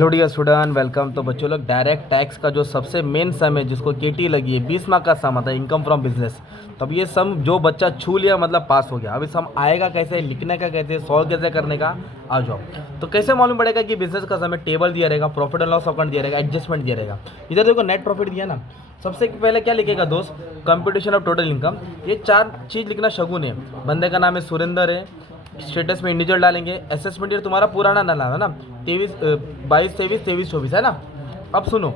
Hello dear student, welcome. तो बच्चों लोग, डायरेक्ट टैक्स का जो सबसे मेन सम है जिसको केटी लगी है 20 मार्क का सम आता है, इनकम फ्रॉम बिजनेस। तो अब ये सम जो बच्चा छू लिया मतलब पास हो गया। अब इस सम आएगा कैसे, लिखने का कैसे, सॉल्व कैसे करने का, आ जाओ। तो कैसे मालूम पड़ेगा कि बिजनेस का सम है? टेबल दिया रहेगा, प्रॉफिट एंड लॉस अकाउंट दिया रहेगा, एडजस्टमेंट दिया रहेगा। इधर देखो नेट प्रॉफिट दिया ना। सबसे पहले क्या लिखेगा दोस्त? Competition of total income. ये चार चीज़ लिखना शगुन है। बंदे का नाम है सुरेंद्र है, स्टेटस में इंडिविजुअल डालेंगे। असेसमेंट ईयर तुम्हारा पुराना डाला है ना, 22 है ना। अब सुनो,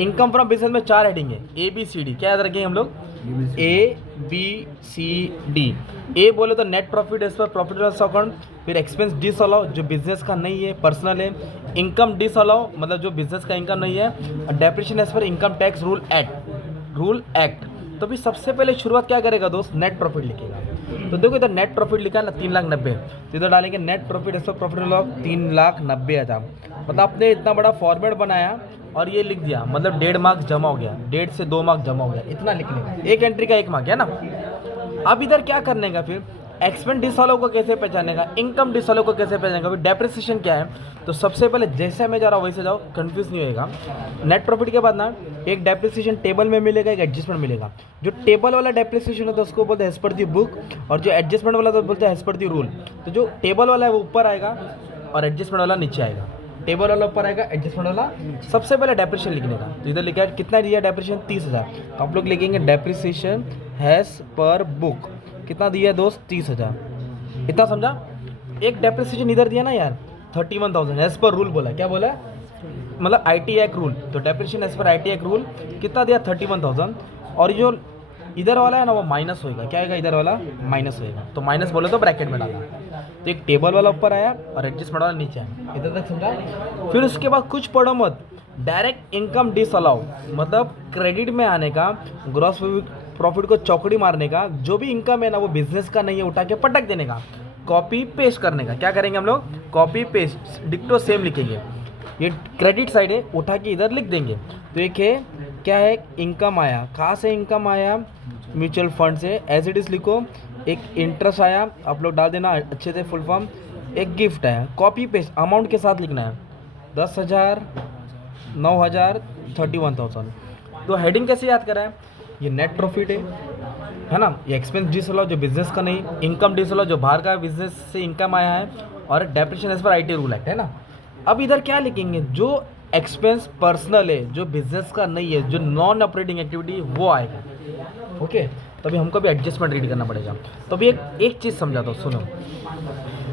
इनकम फ्रॉम बिजनेस में चार हेडिंग है, ए बी सी डी। क्या याद रखेंगे हम लोग? A B C D. A बोले तो net profit as per profit loss account, फिर एक्सपेंस डिसअलाउ जो बिजनेस का नहीं है, पर्सनल है। इनकम डिसअलाउ मतलब जो बिजनेस का इनकम नहीं है, और depreciation as per income tax rule act. तो भी सबसे पहले शुरुआत क्या करेगा दोस्त? नेट प्रॉफिट लिखेगा। तो देखो इधर नेट प्रॉफिट लिखा है ना 3,90,000, तो इधर डालेंगे net profit as per profit loss 3,90,000। मतलब आपने इतना बड़ा फॉर्मेट बनाया और ये लिख दिया, मतलब 1.5 मार्क्स जमा हो गया, 1.5 से 2 मार्क्स जमा हो गया। इतना लिखने का, एक एंट्री का 1 मार्क है ना। अब इधर क्या करने का? फिर एक्सपेंस डिसअलाउ को कैसे पहचानेगा, इनकम डिसअलाउ को कैसे पहचानेगा, फिर डेप्रिसिएशन क्या है। तो सबसे पहले जैसे मैं जा रहा हूँ वैसे जाओ, कंफ्यूज नहीं होएगा। नेट प्रॉफिट के बाद ना एक डेप्रिसिएशन टेबल में मिलेगा, एक एडजस्टमेंट मिलेगा। जो टेबल वाला डेप्रिसिएशन होता है उसको बोलते हैं एज पर दी बुक, और जो एडजस्टमेंट वाला तो बोलते हैं एज पर दी रूल। तो जो टेबल वाला है वो ऊपर आएगा और एडजस्टमेंट वाला नीचे आएगा। टेबल वाला ऊपर आएगा, एडजस्टमेंट वाला। सबसे पहले डेप्रिसिएशन लिखने का, तो इधर लिखा है कितना दिया डेप्रिसिएशन? 30,000। तो आप लोग लिखेंगे डेप्रिसिएशन हैज पर बुक कितना दिया है दोस्त? 30,000। इतना समझा? एक डेप्रिसिएशन इधर दिया ना यार 31,000 एज पर रूल बोला। क्या बोला? मतलब IT एक्ट रूल। तो depreciation as per IT act rule कितना दिया? 31,000। और ये जो इधर वाला है ना वो माइनस होएगा। क्या आएगा? इधर वाला माइनस होएगा। तो माइनस बोले तो ब्रैकेट में डालना। तो एक टेबल वाला ऊपर आया और एडजस्टमेंट वाला नीचे आया। इधर तक समझा? फिर उसके बाद कुछ पढ़ो मत, डायरेक्ट इनकम डिसअलाउ मतलब क्रेडिट में आने का, ग्रॉस प्रॉफिट को चौकड़ी मारने का। जो भी इनकम है ना वो बिजनेस का नहीं है, उठा के पटक देने का, कॉपी पेस्ट करने का। क्या करेंगे हम लोग? कॉपी पेस्ट, डिक्टो सेम लिखेंगे। ये क्रेडिट साइड है, उठा के इधर लिख देंगे। तो एक है क्या है? इनकम आया। कहाँ से इनकम आया? म्यूचुअल फंड से। एज इट इज़ लिखो। एक इंटरेस्ट आया, आप लोग डाल देना अच्छे से फुल फॉर्म। एक गिफ्ट आया, कॉपी पेस्ट अमाउंट के साथ लिखना है। 10,000, 9,000, 31,000। तो हेडिंग कैसे याद करा है? ये नेट प्रॉफिट है ना, ये एक्सपेंस डिसअलाउ जो बिजनेस का नहीं, इनकम डिसअलाउ जो बाहर का बिजनेस से इनकम आया है, और depreciation as per IT rule act है ना। अब इधर क्या लिखेंगे? जो एक्सपेंस पर्सनल है, जो बिजनेस का नहीं है, जो नॉन ऑपरेटिंग एक्टिविटी, वो आएगा। ओके, तभी हमको भी एडजस्टमेंट रीड करना पड़ेगा। तो अभी एक चीज़ समझाता हूँ, सुनो।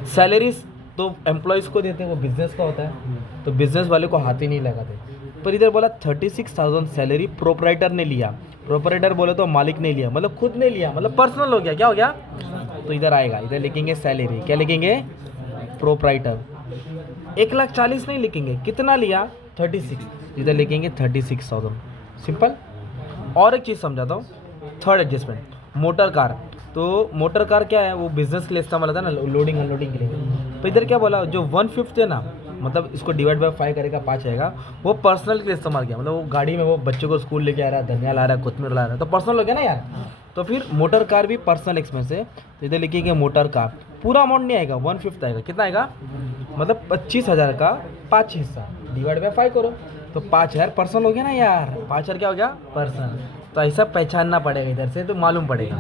सैलरीज तो एम्प्लॉयज़ को देते हैं, वो बिजनेस का होता है, तो बिजनेस वाले को हाथ ही नहीं लगाते। पर इधर बोला 36,000 सैलरी प्रोपराइटर ने लिया। प्रोपराइटर बोले तो मालिक ने लिया, मतलब खुद ने लिया, मतलब पर्सनल हो गया। क्या हो गया? तो इधर आएगा, इधर लिखेंगे सैलरी। क्या लिखेंगे? प्रोपराइटर। 1,40,000 नहीं लिखेंगे, कितना लिया? 36। इधर लिखेंगे 36,000। सिंपल। और एक चीज़ समझाता हूँ, थर्ड एडजस्टमेंट, मोटर कार। तो मोटर कार क्या है? वो बिजनेस के लिए इस्तेमाल होता है ना, लोडिंग अनलोडिंग के लिए। तो इधर क्या बोला? जो 1/5 है ना, मतलब इसको डिवाइड बाय 5 करेगा, 5 आएगा, वो पर्सनल के लिए इस्तेमाल किया। मतलब वो गाड़ी में वो बच्चों को स्कूल लेके आ रहा है, धनिया ला रहा है, कोथमीर ला रहा है, तो पर्सनल हो गया ना यार। तो फिर मोटर कार भी पर्सनल एक्सपेंस है। तो इधर लिखिएगा मोटर कार। पूरा अमाउंट नहीं आएगा, 1/5 आएगा। कितना आएगा? मतलब 25,000 का 5 हिस्सा, डिवाइड बाय 5 करो, तो 5,000 पर्सनल हो गया ना यार। 5,000 क्या हो गया? पर्सनल। तो ऐसा पहचानना पड़ेगा इधर से, तो मालूम पड़ेगा।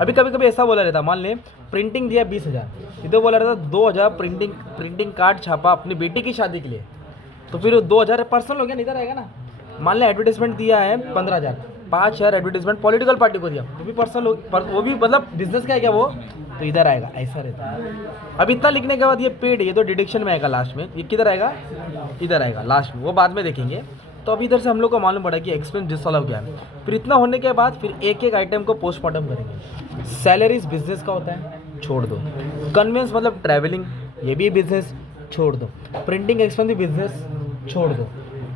अभी कभी कभी ऐसा बोला रहता, मान ले प्रिंटिंग दिया 20,000, इधर बोला रहता 2,000 प्रिंटिंग कार्ड छापा अपनी बेटी की शादी के लिए, तो फिर 2,000 पर्सनल हो गया, इधर आएगा ना। मान ले एडवर्टाइजमेंट दिया है 15,000, 5,000 एडवर्टाइजमेंट पॉलिटिकल पार्टी को दिया, वो भी पर्सनल वो भी मतलब बिजनेस का है क्या वो? तो इधर आएगा, ऐसा रहता है। अब इतना लिखने के बाद ये पेड, ये तो डिडक्शन में आएगा लास्ट में। ये किधर आएगा? इधर आएगा लास्ट में, वो बाद में देखेंगे। तो अभी इधर से हम लोग को मालूम पड़ा कि एक्सपेंस डिसअलाउ क्या है। फिर इतना होने के बाद फिर एक एक आइटम को पोस्टमार्टम करेंगे। सैलरीज बिजनेस का होता है, छोड़ दो। कन्वेंस मतलब ट्रैवलिंग, ये भी बिजनेस, छोड़ दो। प्रिंटिंग एक्सपेंस भी बिजनेस, छोड़ दो।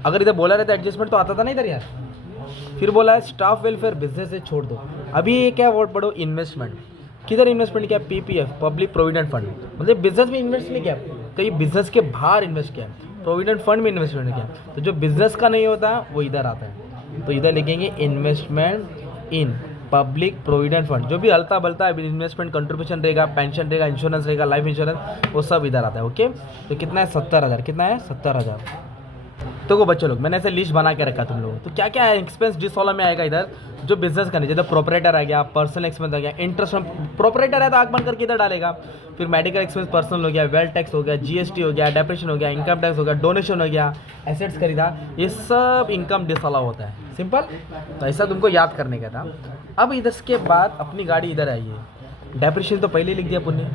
अगर इधर बोला रहता एडजस्टमेंट तो आता था ना इधर यार। फिर बोला है स्टाफ वेलफेयर बिजनेस है, छोड़ दो। अभी ये क्या वर्ड पढ़ो? इन्वेस्टमेंट। किधर इन्वेस्टमेंट किया? PPF, पब्लिक प्रोविडेंट फंड, मतलब बिजनेस में इन्वेस्ट नहीं किया, कहीं बिजनेस के बाहर इन्वेस्ट किया, प्रोविडेंट फंड में इन्वेस्टमेंट किया। तो जो बिजनेस का नहीं होता वो इधर आता है। तो इधर लिखेंगे investment in public provident fund. जो भी हलता बलता है इन्वेस्टमेंट, कंट्रीब्यूशन रहेगा, पेंशन रहेगा, इंश्योरेंस रहेगा, लाइफ इंश्योरेंस, वो सब इधर आता है। ओके, तो कितना है? 70,000। कितना है? 70,000। तो बच्चों लोग मैंने ऐसे लिस्ट बना के रखा तुम लोगों तो क्या क्या है एक्सपेंस जिस वाला में आएगा इधर जो बिजनेस करने जैसे प्रोपरेटर आ गया, पर्सनल एक्सपेंस आ गया, इंटरेस्ट प्रोपरेटर है तो आग बंद करके इधर डालेगा, फिर मेडिकल एक्सपेंस पर्सनल हो गया, वेल्थ टैक्स हो गया, जीएसटी हो गया, डेप्रेशन हो गया, इनकम टैक्स हो गया, डोनेशन हो गया, एसेट्स खरीदा, ये सब इनकम डिसअलाउ होता है। सिंपल, तो ऐसा तुमको याद करने का था। अब इधर के बाद अपनी गाड़ी इधर आई है, डेप्रेशन तो पहले लिख दिया पुण्य,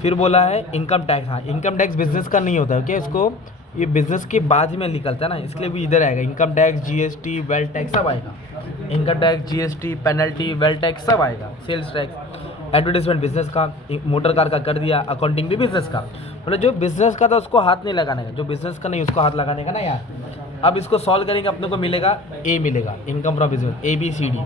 फिर बोला है इनकम टैक्स। हाँ, इनकम टैक्स बिजनेस का नहीं होता है, ओके, इसको ये बिजनेस के बाद ही में निकलता है ना, इसलिए भी इधर आएगा income tax, GST, wealth tax सब आएगा, income tax, GST, penalty, wealth tax सब आएगा, सेल्स टैक्स, एडवर्टाइजमेंट बिजनेस का, मोटर कार का कर दिया, अकाउंटिंग भी बिजनेस का, मतलब जो बिजनेस का था उसको हाथ नहीं लगाने का, जो बिजनेस का नहीं उसको हाथ लगाने का ना यार। अब इसको सॉल्व करेंगे अपने को मिलेगा ए, मिलेगा इनकम फ्रॉम बिजनेस ABCD।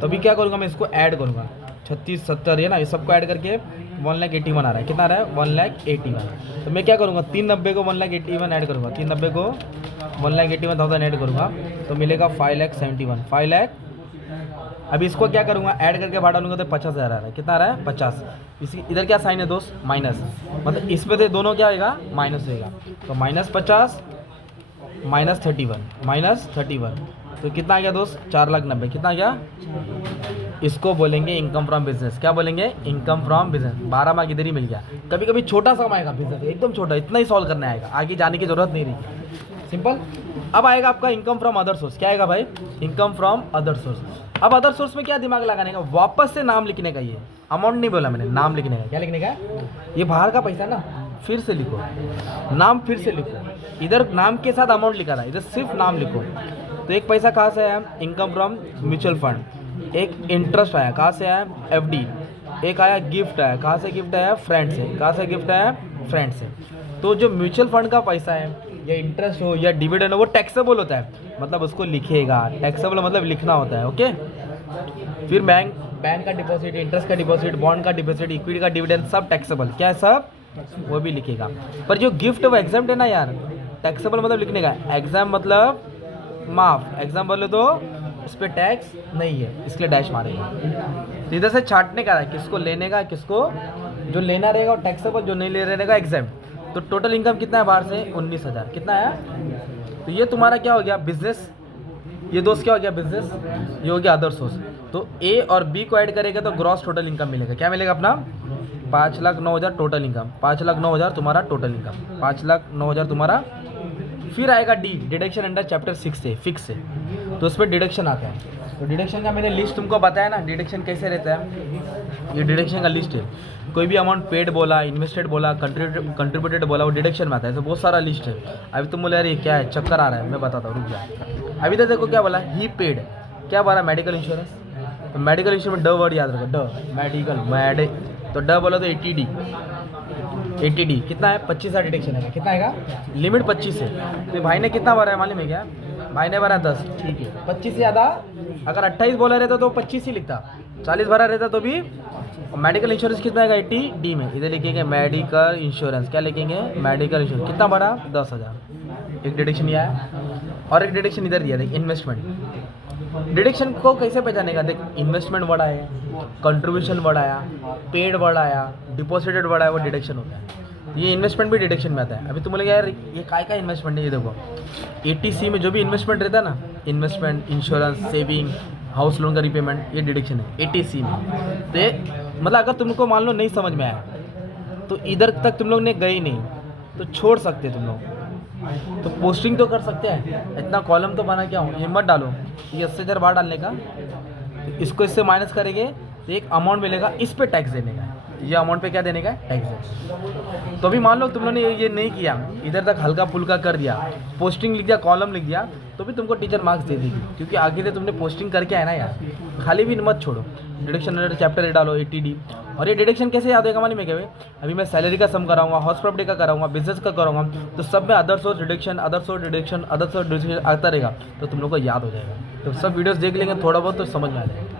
तो अभी क्या करूँगा मैं, इसको ऐड करूँगा 36 70 है ना, ये सबको ऐड करके 1,81,000 आ रहा है। कितना आ रहा है? 1,81,000। तो मैं क्या करूँगा 390 को 1,81,000 ऐड करूँगा, 390 को 1,81,000 ऐड करूँगा तो मिलेगा 5,71,000, 5 लाख। अभी इसको क्या करूँगा ऐड करके भाड़ा डालूंगा तो 50,000 आ रहा है। कितना आ रहा है? 50। इसी इधर क्या साइन है दोस्त? माइनस, मतलब इसमें से दोनों क्या होगा? माइनस होगा। तो -50 -31 तो कितना आ गया दोस्त? 4,90,000। कितना आ गया? इसको बोलेंगे इनकम फ्रॉम बिजनेस। क्या बोलेंगे? Income from business. 12 मार्क इधर ही मिल गया। कभी कभी छोटा सा आएगा बिजनेस, एकदम छोटा, इतना ही सॉल्व करने आएगा, आगे जाने की जरूरत नहीं रही। सिंपल। अब आएगा आपका इनकम फ्रॉम अदर सोर्स। क्या आएगा भाई? Income from other source. अब अदर सोर्स में क्या दिमाग लगाने का? वापस से नाम लिखने का। ये अमाउंट नहीं बोला मैंने, नाम लिखने का। क्या लिखने का? ये बाहर का पैसा ना, फिर से लिखो नाम, फिर से लिखो। इधर नाम के साथ अमाउंट लिखा था, इधर सिर्फ नाम लिखो। तो एक पैसा कहाँ से आया? Income from mutual fund. एक इंटरेस्ट आया, कहाँ से आया? FD। एक आया गिफ्ट आया, कहाँ से गिफ्ट आया? फ्रेंड से। कहाँ से गिफ्ट आया? फ्रेंड से। तो जो म्यूचुअल फंड का पैसा है, या इंटरेस्ट हो या डिविडेंड हो, वो टैक्सेबल होता है, मतलब उसको लिखेगा। टैक्सेबल मतलब लिखना होता है, ओके। फिर बैंक का डिपॉजिट, इंटरेस्ट का डिपॉजिट, बॉन्ड का डिपॉजिट, इक्विटी का डिविडेंड, सब टैक्सेबल। क्या है? सब वो भी लिखेगा। पर जो गिफ्ट वो एग्जाम्प्ट है ना यार, टैक्सेबल मतलब लिखने का, एग्जाम मतलब माफ, एग्जाम बोले तो इस पर टैक्स नहीं है, इसके लिए डैश मारेगा। तो इधर से छांटने का है, किसको लेने का, किसको जो लेना रहेगा वो टैक्सेबल, जो नहीं ले रहेगा एग्जाम। तो टोटल इनकम कितना है बाहर से? 19,000। कितना है? तो ये तुम्हारा क्या हो गया? बिजनेस। ये दोस्त क्या हो गया? बिजनेस। ये हो गया अदर सोर्स। तो A और B को ऐड करेगा तो ग्रॉस टोटल इनकम मिलेगा। क्या मिलेगा अपना? 5,09,000 टोटल इनकम। 5,09,000 तुम्हारा टोटल इनकम, 5,09,000 तुम्हारा। फिर आएगा D, डिडक्शन अंडर चैप्टर 6 से, फिक्स से। तो उसमें डिडक्शन आता है। तो डिडक्शन का मैंने लिस्ट तुमको बताया ना, डिडक्शन कैसे रहता है। ये डिडक्शन का लिस्ट है। कोई भी अमाउंट पेड बोला, इन्वेस्टेड बोला, कंट्रीब्यूटेड बोला, वो डिडक्शन में आता है। तो बहुत सारा लिस्ट है। अभी तुम बोले यार ये क्या है, चक्कर आ रहा है, मैं बताता हूँ, रुक जा। अभी तो देखो क्या बोला, ही पेड। क्या बोला? Medical insurance. तो मेडिकल इंश्योरेंस ड वर्ड याद रखो, ड, मेडिकल, तो ड बोला तो 80D। कितना है? 25 का डिडक्शन है। कितना आएगा? लिमिट 25 है। तो भाई ने कितना भरा है मालूम है क्या? भाई ने भरा 10, ठीक है। 25 से ज़्यादा, अगर 28 बोला रहता तो 25 ही लिखता, 40 भरा रहता तो भी। मेडिकल इंश्योरेंस कितना आएगा? 80D में। इधर लिखेंगे मेडिकल इंश्योरेंस। क्या लिखेंगे? Medical insurance. कितना भरा? 10,000। एक डिडक्शन ये आया, और एक डिडक्शन इधर दिया, देख, इन्वेस्टमेंट। डिडक्शन को कैसे पहचानेगा? देख, इन्वेस्टमेंट वर्ड आया, कंट्रीब्यूशन वर्ड आया, पेड वर्ड आया, डिपॉजिटेड वर्ड आया, वो डिडक्शन होता है। ये इन्वेस्टमेंट भी डिडक्शन में आता है। अभी तुम बोलेगा यार ये काय का इन्वेस्टमेंट है? ये देखो 80C में जो भी इन्वेस्टमेंट रहता है ना, investment, insurance, saving, house loan का रिपेमेंट, ये डिडक्शन है 80C में। तो ये मतलब अगर तुमको मान लो नहीं समझ में आया तो इधर तक तुम लोग ने गए ही नहीं तो छोड़ सकते तुम लोग, तो पोस्टिंग तो कर सकते हैं। इतना कॉलम तो बना क्या हूँ, ये मत डालो। ये 80,000 बाहर डालने का, तो इसको इससे माइनस करेंगे तो एक अमाउंट मिलेगा, इस पे टैक्स देने का। ये अमाउंट पे क्या देने का? टैक्स देने। तो अभी मान लो तुम लोगों ने ये नहीं किया, इधर तक हल्का फुल्का कर दिया, पोस्टिंग लिख दिया, कॉलम लिख दिया, तो भी तुमको टीचर मार्क्स दे देगी, क्योंकि आगे से तुमने पोस्टिंग करके आया ना यार। खाली भी मत छोड़ो, डिडक्शन अंडर चैप्टर डालो 80D। और ये डिडक्शन कैसे याद होगा मालूम है क्या? अभी मैं सैलरी का सम कराऊंगा, हाउस प्रॉपर्टी का कराऊंगा, बिजनेस का कराऊंगा, तो सब में other source deduction, other source deduction, other source deduction आता रहेगा, तो तुम लोग को याद हो जाएगा। तो सब वीडियोस देख लेंगे, थोड़ा बहुत तो समझ में आ जाएगा।